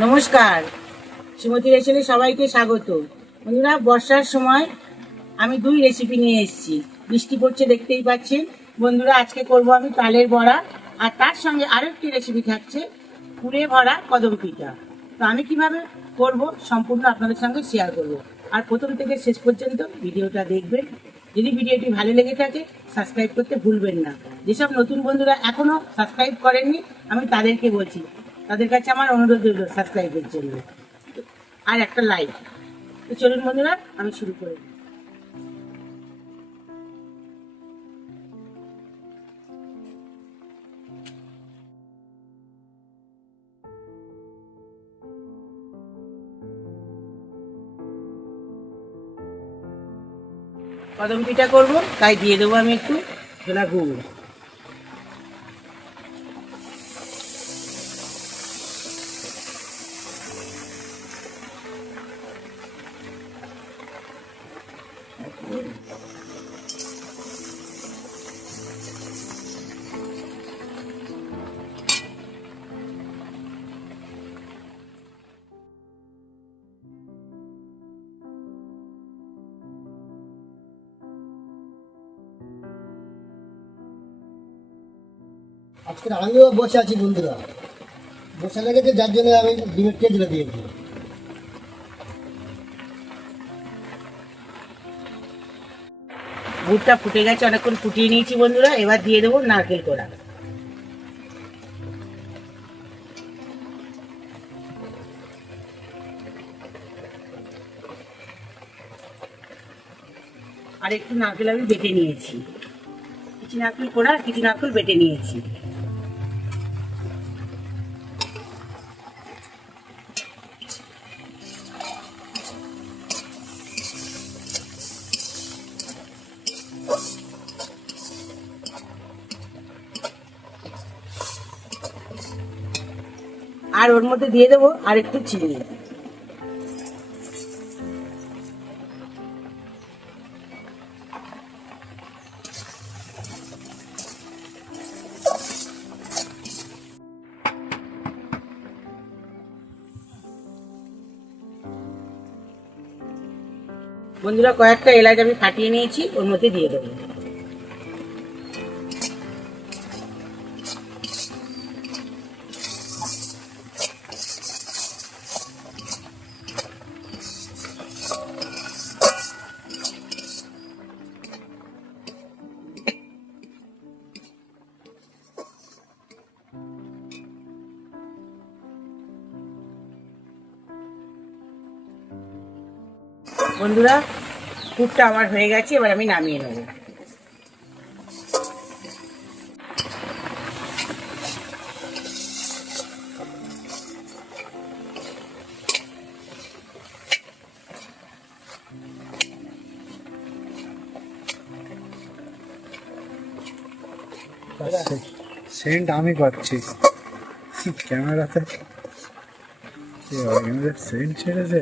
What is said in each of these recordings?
নমস্কার, শ্রীমতী রেসিপি সবাইকে স্বাগত। বন্ধুরা, বর্ষার সময় আমি দুই রেসিপি নিয়ে এসেছি। বৃষ্টি পড়ছে দেখতেই পাচ্ছেন। বন্ধুরা, আজকে করব আমি তালের বড়া, আর তার সঙ্গে আরেকটি রেসিপি থাকছে পুরে ভরা কদম পিঠা। তো আমি কিভাবে করব সম্পূর্ণ আপনাদের সঙ্গে শেয়ার করব, আর প্রথম থেকে শেষ পর্যন্ত ভিডিওটা দেখবেন। যদি ভিডিওটি ভালো লেগে থাকে সাবস্ক্রাইব করতে ভুলবেন না। যেসব নতুন বন্ধুরা এখনো সাবস্ক্রাইব করেননি আমি তাদেরকে বলছি, তাদের কাছে আমার অনুরোধ রইল সাবস্ক্রাইবের জন্য আর একটা লাইক। তো চলুন বন্ধুরা, আমি শুরু করে দিই। কদম পিঠা করবো, তাই দিয়ে দেবো আমি একটু ছোলা গুড়। আজকে আমিও বসে আছি বন্ধুরা, বসে লেগেছে যার জন্য আমি ডিমের তেজটা দিয়েছি। গুড়টা ফুটে গেছে, অনেকক্ষণ ফুটিয়ে নিয়েছি বন্ধুরা। এবার দিয়ে দেবো নারকেল কোড়া। আর একটু নারকেল আমি বেটে নিয়েছি, কিছু নারকেল কোড়া আর কিছু নারকেল বেটে নিয়েছি। আর ওর মধ্যে দিয়ে দেবো আর একটু চিনি। বন্ধুরা, কয়েকটা এলাচ আমি ফাটিয়ে নিয়েছি, ওর মধ্যে দিয়ে দেবো। বন্ধুরা, পুরটা আমার হয়ে গেছে, এবার আমি নামিয়ে নেব। সেন্ট আমি পাচ্ছি ক্যামেরাতে, সেন্ট ছেড়েছে।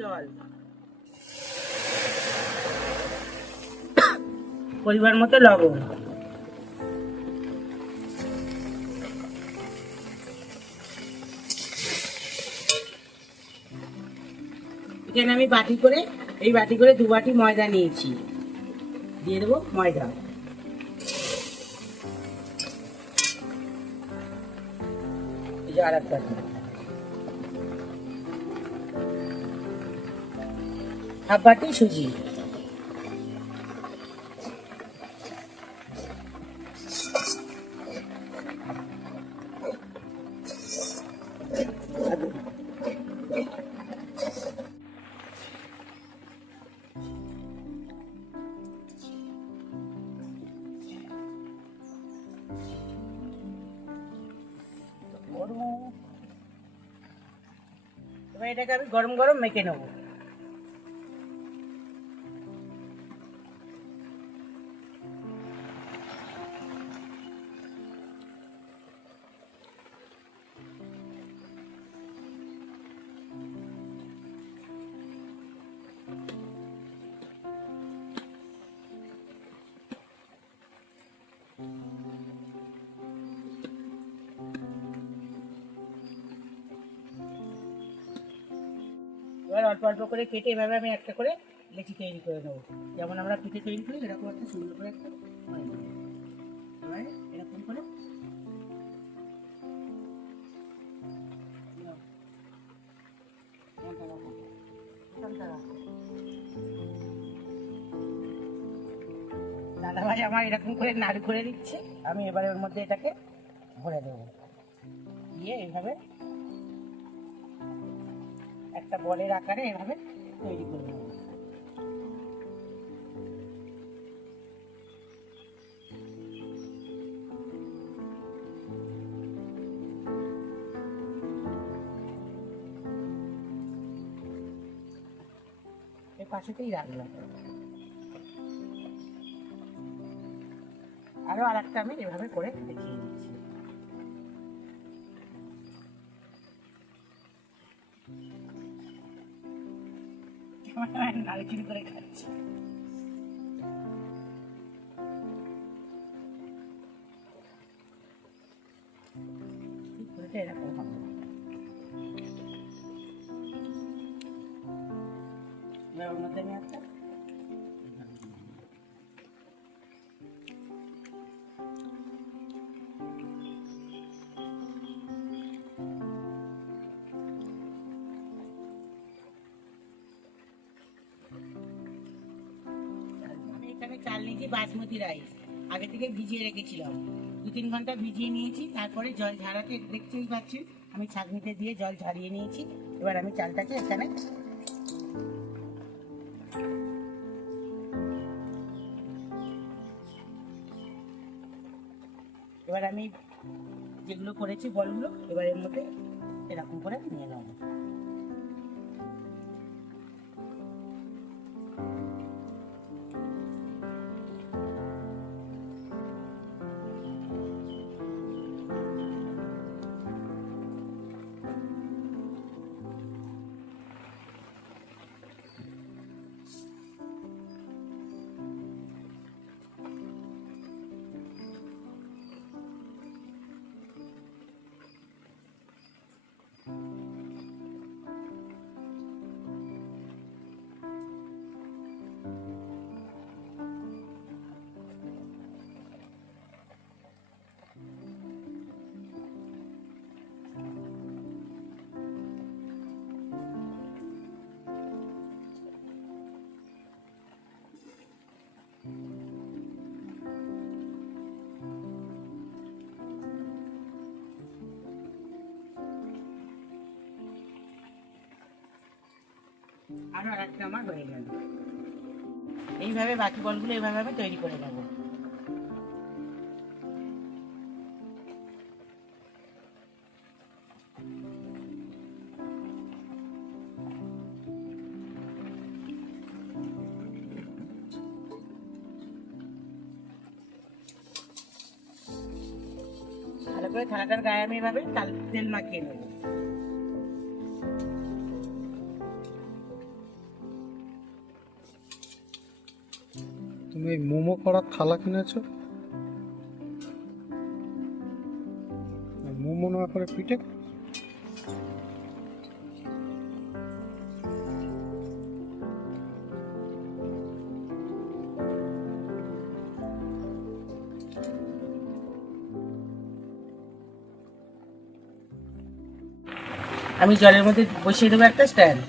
জল, পরিমাণ মতো লবণ। এখানে আমি এই বাটি করে 2 বাটি ময়দা নিয়েছি, দিয়ে দেবো ময়দা। এই যে আর এক বাটি, হাফ বাটি সুজি। এবার এটাকে আমি গরম গরম মেখে নেবো। এবার অল্প অল্প করে কেটে এভাবে আমি একটা করে লেচি তৈরি করে নেবো, যেমন আমরা পিঠে তৈরি করি এরকম একটা সুন্দর করে একটা করে নেবো। এবার এরকম করে দাদাভাই আমার এরকম করে নাড়ু করে দিচ্ছে, আমি এবারে ওর মধ্যে এটাকে ভরে দেবো, দিয়ে এইভাবে একটা বলের আকারে এভাবে তৈরি করে নেবো। এর পাশেতেই রাখলাম, আরো আর একটা আমি এভাবে করে দেখিয়ে দিচ্ছি। নারকেল করে খাচ্ছি। এরকম হবে। এবার ওর মধ্যে আমি একটা আমি এখানে চাল নিয়েছি বাসমতি রাইস, আগে থেকে ভিজিয়ে রেখেছিলাম, 2-3 ঘন্টা ভিজিয়ে নিয়েছি, তারপরে জল ঝাড়াতে দেখতেই পাচ্ছেন আমি ছাঁকনিতে দিয়ে জল ঝারিয়ে নিয়েছি। এবার আমি চালটাকে এখানে এবার আমি যেগুলো করেছি বলগুলো এবার এর মধ্যে এরকম করে নিয়ে নেব। আরো আর একটা আমার হয়ে গেল। এইভাবে বাকি বলগুলো এইভাবে আমি তৈরি করে নেব। ভালো করে থালাটার গায়ে আমি এভাবে তেল মাখিয়ে নেব। তুমি এই মোমো করার থালা কিনেছো? মোমো না করে পিঠে? আমি জলের মধ্যে বসিয়ে দেবো একটা স্ট্যান্ড,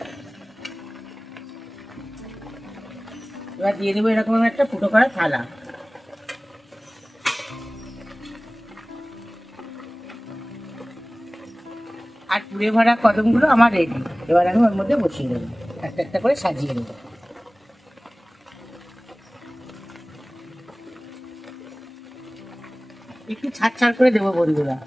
এবার দিয়ে দেবো এরকম একটা ফুটো করা থালা। আর পুড়ে ভরা কদমগুলো আমার রেডি, এবার আমি ওর মধ্যে বসিয়ে দেবো, একটা একটা করে সাজিয়ে দেবো। একটু ছাড় ছাড় করে দেবো বন্ধুরা।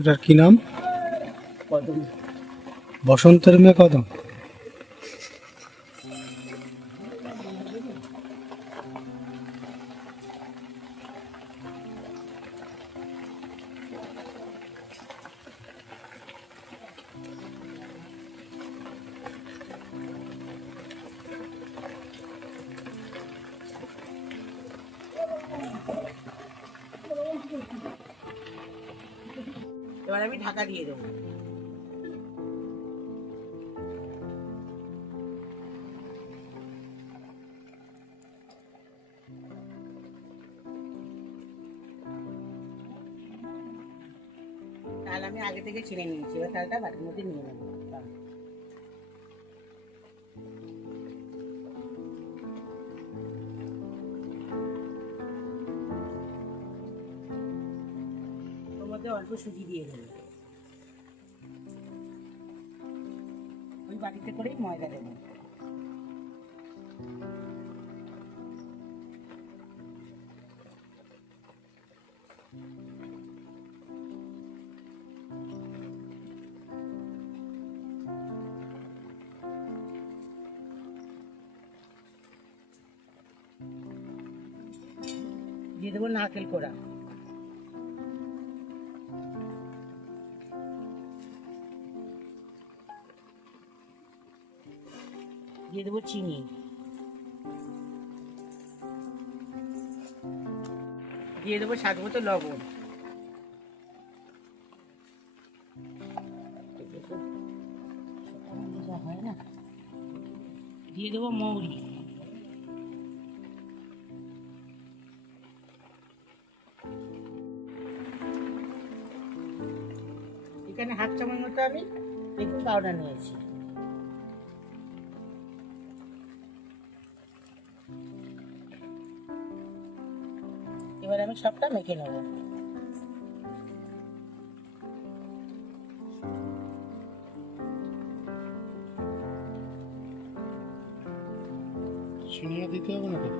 এটার কি নাম? কদম। বসন্তের মেয়ে কদম। এবার আমি ঢাকা দিয়ে দেবো। তাহলে আমি আগে থেকে ছিঁড়ে নিয়েছি, এবার তালটা বাটির মধ্যে নিয়ে নেবো। ওর মধ্যে অল্প সুজি দিয়ে দেবো, ওই বাটিতে করেই ময়দা দেবো। দিয়ে দেবো নারকেল কোড়া, দিয়ে দেবো চিনি, দিয়ে দেবো স্বাদ মতো লবণ, হয় না, দিয়ে দেবো মৌরি, এখানে হাফ চামচ মতো আমি বেকিং পাউডার নিয়েছি। এবার আমি সবটা মেখে নেব। চিনিয়া দিতে হবে না তো?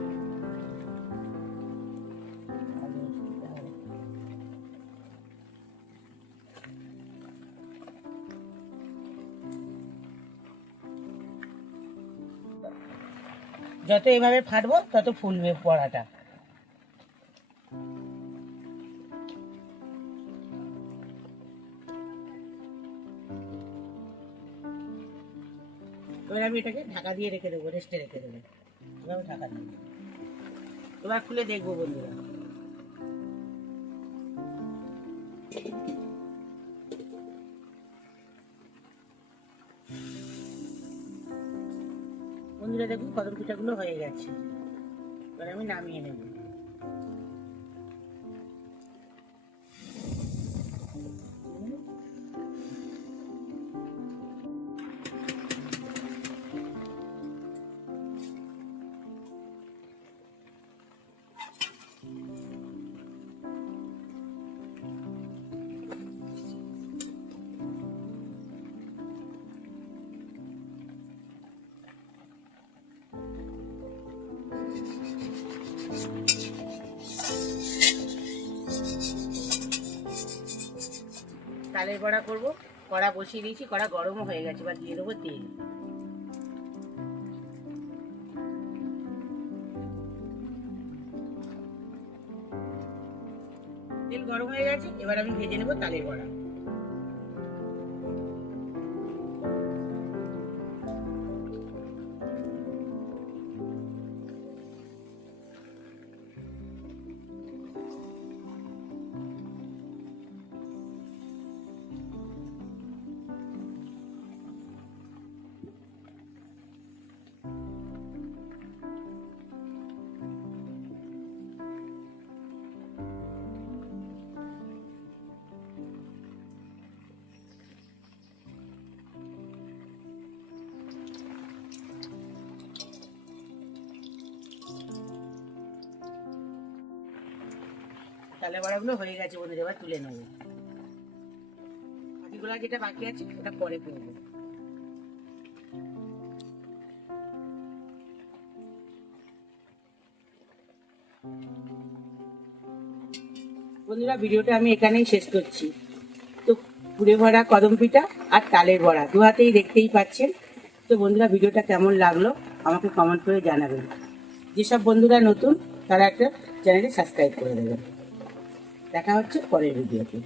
যত এভাবে ফাটবো তত ফুলবে বড়াটা। এবার আমি এটাকে ঢাকা দিয়ে রেখে দেবো, রেস্টে রেখে দেবো। এবার ঢাকা দিয়ে দেবো। এবার খুলে দেখবো বন্ধুরা। বন্ধুরা দেখুন কদম পিঠাগুলো হয়ে গেছে, এবার আমি নামিয়ে নেব। তালের বড়া করবো, কড়া বসিয়ে দিয়েছি, কড়া গরমও হয়ে গেছে, এবার দিয়ে দেবো তেল। তেল গরম হয়ে গেছে, এবার আমি ভেজে নেবো তালের বড়া। তালের বড়াগুলো হয়ে গেছে বন্ধুরা, এবার তুলে নেবো। বাকিগুলো যেটা বাকি আছে ওটা পরে করবো। বন্ধুরা ভিডিওটা আমি এখানেই শেষ করছি। তো পুরে ভরা কদম পিঠা আর তালের বড়া দু হাতেই দেখতেই পাচ্ছেন। তো বন্ধুরা ভিডিওটা কেমন লাগলো আমাকে কমেন্ট করে জানাবেন। যেসব বন্ধুরা নতুন তারা একটা চ্যানেলে সাবস্ক্রাইব করে দেবেন। দেখা হচ্ছে পরের ভিডিওতে।